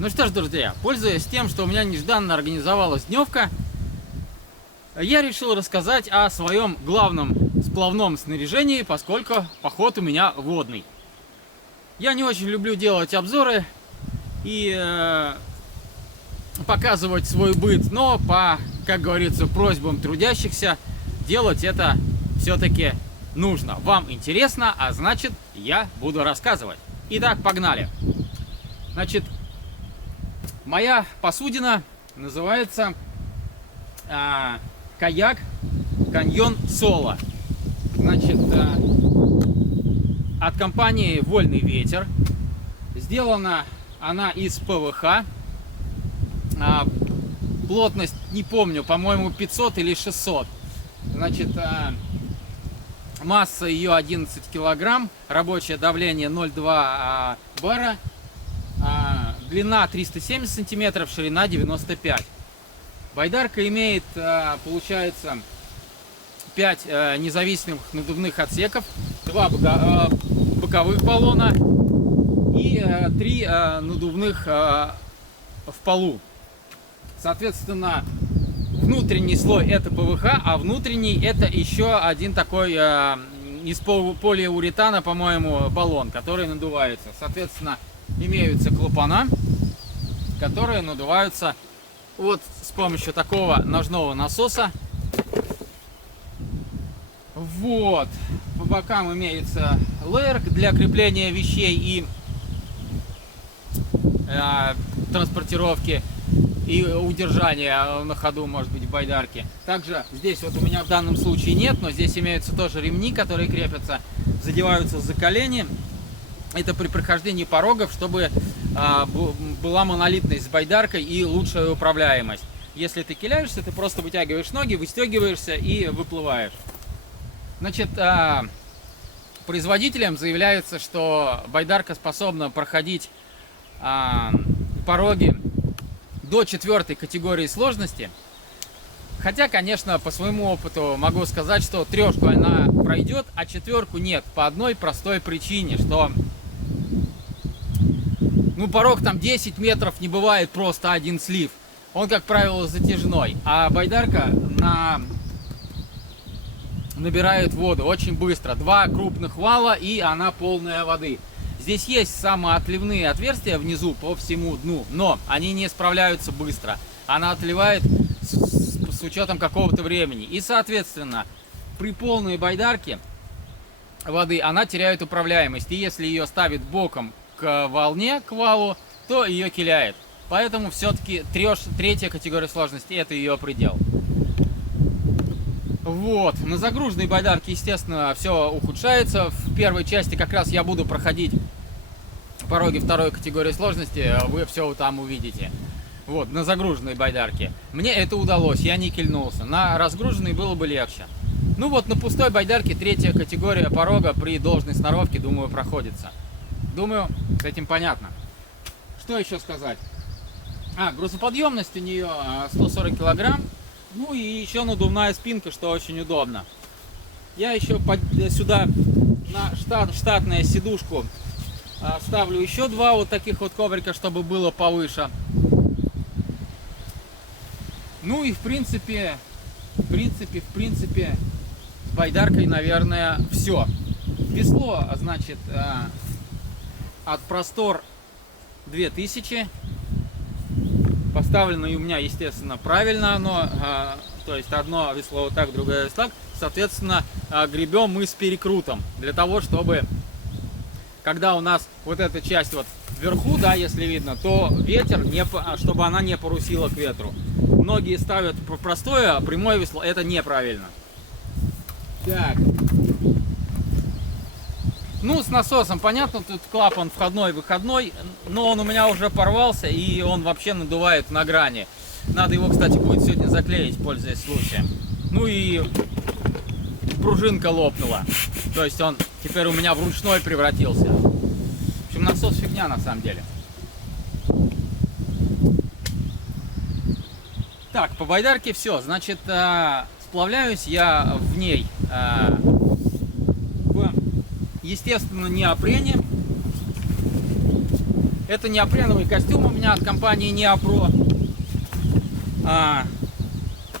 Ну что ж, друзья, пользуясь тем, что у меня нежданно организовалась дневка, я решил рассказать о своем главном сплавном снаряжении, поскольку поход у меня водный. Я не очень люблю делать обзоры и показывать свой быт, но по, как говорится, просьбам трудящихся делать это все-таки нужно. Вам интересно, а значит, я буду рассказывать. Итак, погнали. Значит, моя посудина называется каяк Canyon Solo. Значит, от компании Вольный ветер. Сделана она из ПВХ. Плотность не помню, по-моему 500 или 600. Значит, масса ее 11 килограмм, рабочее давление 0,2 бара, длина 370 сантиметров, ширина 95. Байдарка имеет, получается, 5 независимых надувных отсеков, 2 боковых баллона и 3 надувных в полу. Соответственно, внутренний слой это ПВХ, а внутренний это еще один такой из полиуретана, по-моему, баллон, который надувается. Соответственно, имеются клапана, которые надуваются вот с помощью такого ножного насоса. Вот. По бокам имеется лейер для крепления вещей и транспортировки и удержания на ходу, может быть, в байдарке. Также здесь вот у меня в данном случае нет, но здесь имеются тоже ремни, которые крепятся, задеваются за колени. Это при прохождении порогов, чтобы была монолитность с байдаркой и лучшая управляемость. Если ты киляешься, ты просто вытягиваешь ноги, выстегиваешься и выплываешь. Значит, производителям заявляется, что байдарка способна проходить пороги до 4 категории сложности. Хотя, конечно, по своему опыту могу сказать, что 3 она пройдет, а 4 нет. По одной простой причине, что порог там 10 метров, не бывает просто один слив. Он, как правило, затяжной. А байдарка набирает воду очень быстро. 2 крупных вала, и она полная воды. Здесь есть самоотливные отверстия внизу по всему дну, но они не справляются быстро. Она отливает с учетом какого-то времени. И, соответственно, при полной байдарке воды она теряет управляемость. И если ее ставит боком к волне, к валу, то ее киляет. Поэтому все-таки 3-я категория сложности — это ее предел. Вот. На загруженной байдарке, естественно, все ухудшается. В первой части как раз я буду проходить пороги 2-й категории сложности, вы все там увидите. Вот, на загруженной байдарке. Мне это удалось, я не кильнулся. На разгруженной было бы легче. Ну вот, на пустой байдарке 3-я категория порога при должной сноровке, думаю, проходится. Думаю, с этим понятно. Что еще сказать? Грузоподъемность у нее 140 килограмм. Ну и еще надувная спинка, что очень удобно. Я еще сюда на штатную сидушку ставлю еще 2 вот таких вот коврика, чтобы было повыше. Ну и в принципе, с байдаркой, наверное, все. Весло, значит, от Простор 2000. Поставлено и у меня, естественно, правильно оно. То есть одно весло вот так, другое вот так. Соответственно, гребем мы с перекрутом. Для того, чтобы, когда у нас вот эта часть вот вверху, да, если видно, то ветер, чтобы она не парусила к ветру. Многие ставят простое, прямое весло, это неправильно. Так. Ну, с насосом понятно, тут клапан входной-выходной, но он у меня уже порвался, и он вообще надувает на грани. Надо его, кстати, будет сегодня заклеить, пользуясь случаем. Ну и пружинка лопнула. То есть он теперь у меня в ручной превратился. В общем, насос фигня на самом деле. Так, по байдарке все. Значит, сплавляюсь я в ней в, естественно, неопрене. Это неопреновый костюм у меня от компании Неопро.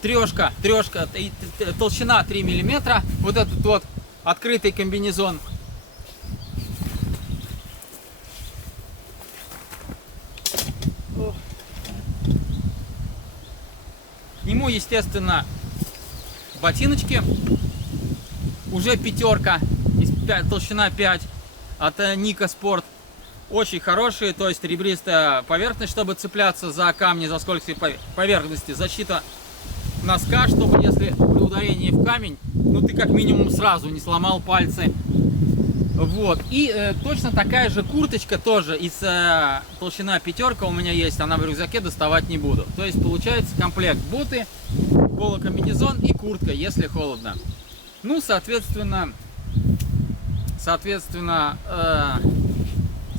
Трешка, толщина 3 миллиметра. Вот этот вот открытый комбинезон. К нему, естественно, ботиночки. Уже пятерка, толщина 5 от Niko Sport. Очень хорошие, то есть ребристая поверхность, чтобы цепляться за камни, за скользкие поверхности. Защита носка, чтобы если при ударении в камень, ну ты как минимум сразу не сломал пальцы. Вот. И точно такая же курточка тоже из толщина пятерка у меня есть, она в рюкзаке, доставать не буду. То есть получается комплект: боты, полукомбинезон и куртка, если холодно. Ну, соответственно,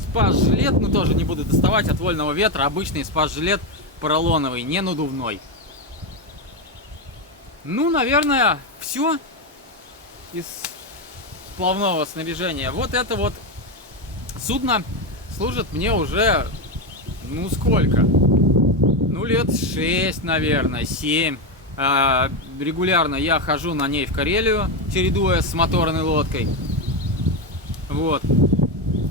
спас-жилет, ну тоже не буду доставать, от вольного ветра, обычный спас-жилет поролоновый, не надувной. Ну, наверное, все из плавного снаряжения. Вот это вот судно служит мне уже, ну сколько? Ну, лет 6, наверное, 7. Регулярно я хожу на ней в Карелию, чередуя с моторной лодкой. Вот.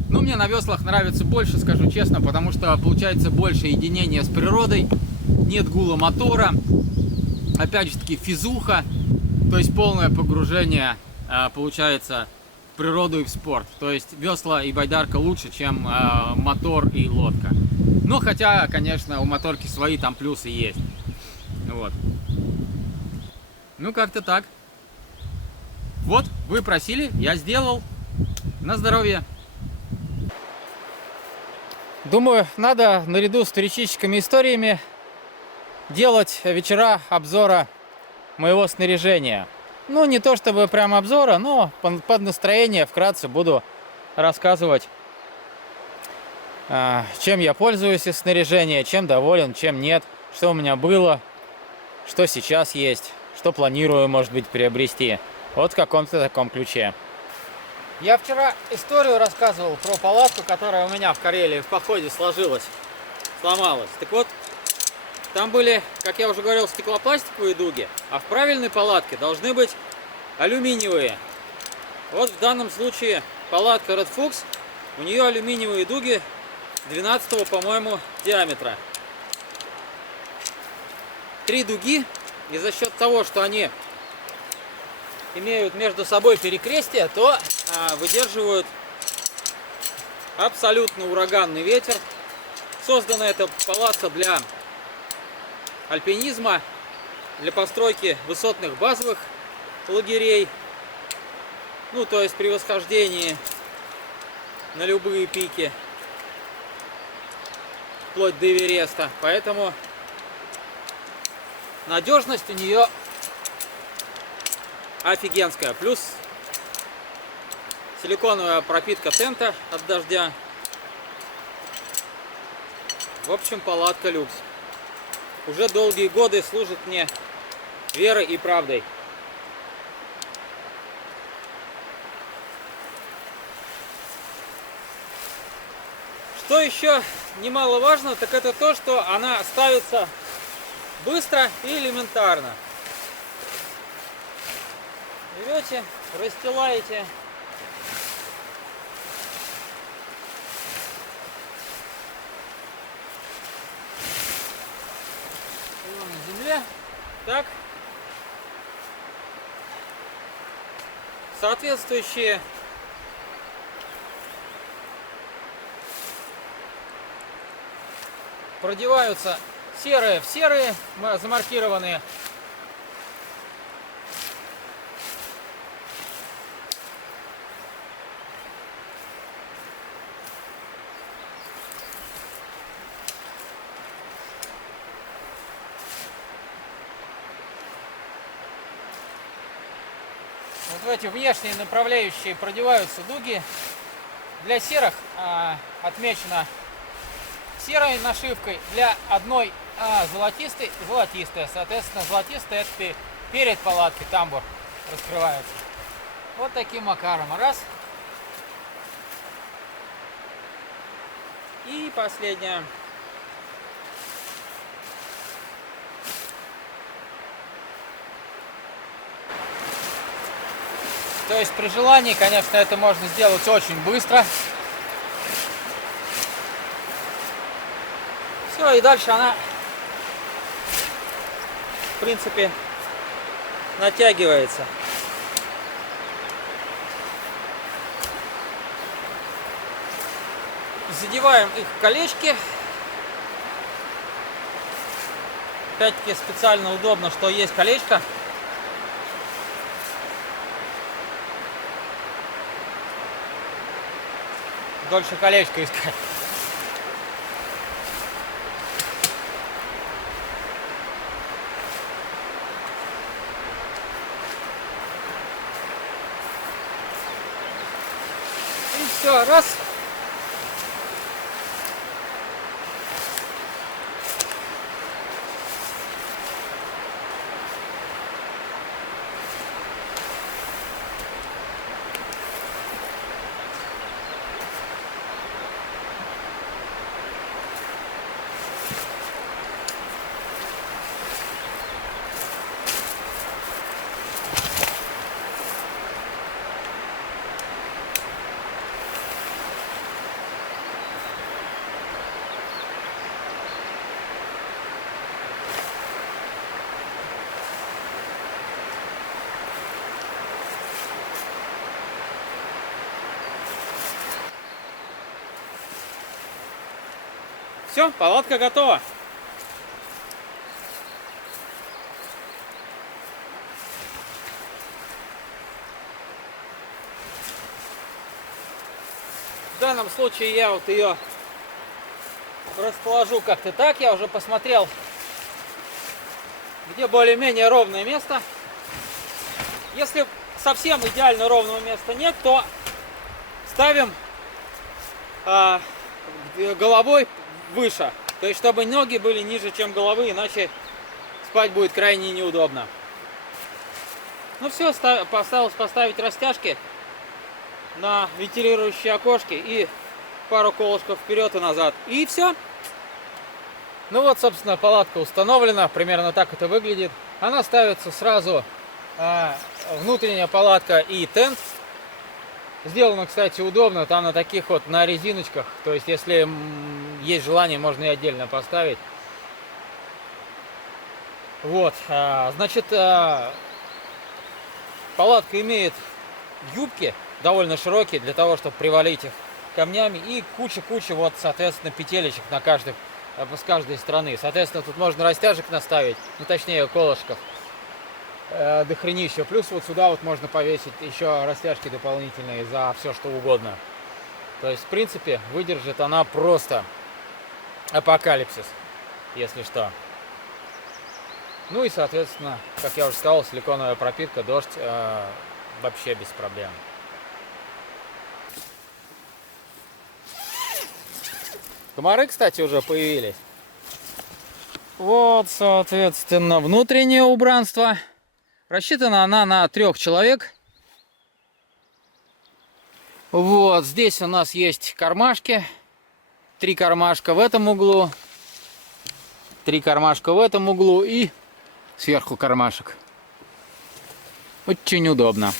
Ну, мне на веслах нравится больше, скажу честно, потому что получается больше единения с природой, нет гула мотора, опять же таки физуха, то есть полное погружение получается в природу и в спорт. То есть весла и байдарка лучше, чем мотор и лодка. Но хотя, конечно, у моторки свои там плюсы есть. Вот. Ну, как-то так. Вот, вы просили, я сделал. На здоровье. Думаю, надо наряду с туристическими историями делать вечера обзора моего снаряжения. Ну, не то чтобы прям обзора, но под настроение вкратце буду рассказывать, чем я пользуюсь из снаряжения, чем доволен, чем нет, что у меня было, что сейчас есть, что планирую, может быть, приобрести. Вот в каком-то таком ключе. Я вчера историю рассказывал про палатку, которая у меня в Карелии в походе сломалась. Так вот, там были, как я уже говорил, стеклопластиковые дуги, а в правильной палатке должны быть алюминиевые. Вот в данном случае палатка Red Fuchs, у нее алюминиевые дуги 12, по-моему, диаметра. 3 дуги, и за счет того, что они имеют между собой перекрестие, то выдерживают абсолютно ураганный ветер. Создана эта палатка для альпинизма, для постройки высотных базовых лагерей, ну то есть при восхождении на любые пики, вплоть до Эвереста. Поэтому надежность у нее офигенская. Плюс силиконовая пропитка тента от дождя. В общем, палатка люкс. Уже долгие годы служит мне верой и правдой. Что еще немаловажно, так это то, что она ставится быстро и элементарно. Берете, расстилаете его на земле. Так. Соответствующие продеваются серые в серые, замаркированные. Вот в эти внешние направляющие продеваются дуги. Для серых отмечено серой нашивкой, для одной золотистой, золотистая. Соответственно, золотистая — это перед палаткой, тамбур раскрывается. Вот таким макаром. Раз. И последняя. То есть при желании, конечно, это можно сделать очень быстро. Все, и дальше она, в принципе, натягивается. Задеваем их в колечки. Опять-таки специально удобно, что есть колечко. Дольше колечко искать. И все, раз. Все, палатка готова. В данном случае я вот ее расположу как-то так. Я уже посмотрел, где более-менее ровное место. Если совсем идеально ровного места нет, то ставим головой выше. То есть, чтобы ноги были ниже, чем головы, иначе спать будет крайне неудобно. Ну все, осталось поставить растяжки на вентилирующие окошки и пару колышков вперед и назад. И все. Ну вот, собственно, палатка установлена. Примерно так это выглядит. Она ставится сразу, внутренняя палатка и тент. Сделано, кстати, удобно. Там на таких вот, на резиночках. То есть, если есть желание, можно и отдельно поставить. Вот, значит, палатка имеет юбки довольно широкие для того, чтобы привалить их камнями, и куча вот, соответственно, петелечек на с каждой стороны. Соответственно, тут можно растяжек наставить, ну, точнее, колышков дохренища. Плюс вот сюда вот можно повесить еще растяжки дополнительные за все что угодно. То есть, в принципе, выдержит она просто апокалипсис, если что. Ну и, соответственно, как я уже сказал, силиконовая пропитка, дождь вообще без проблем. Комары, кстати, уже появились. Вот, соответственно, внутреннее убранство. Рассчитана она на 3 человек. Вот, здесь у нас есть кармашки. 3 кармашка в этом углу. 3 кармашка в этом углу и сверху кармашек. Очень удобно.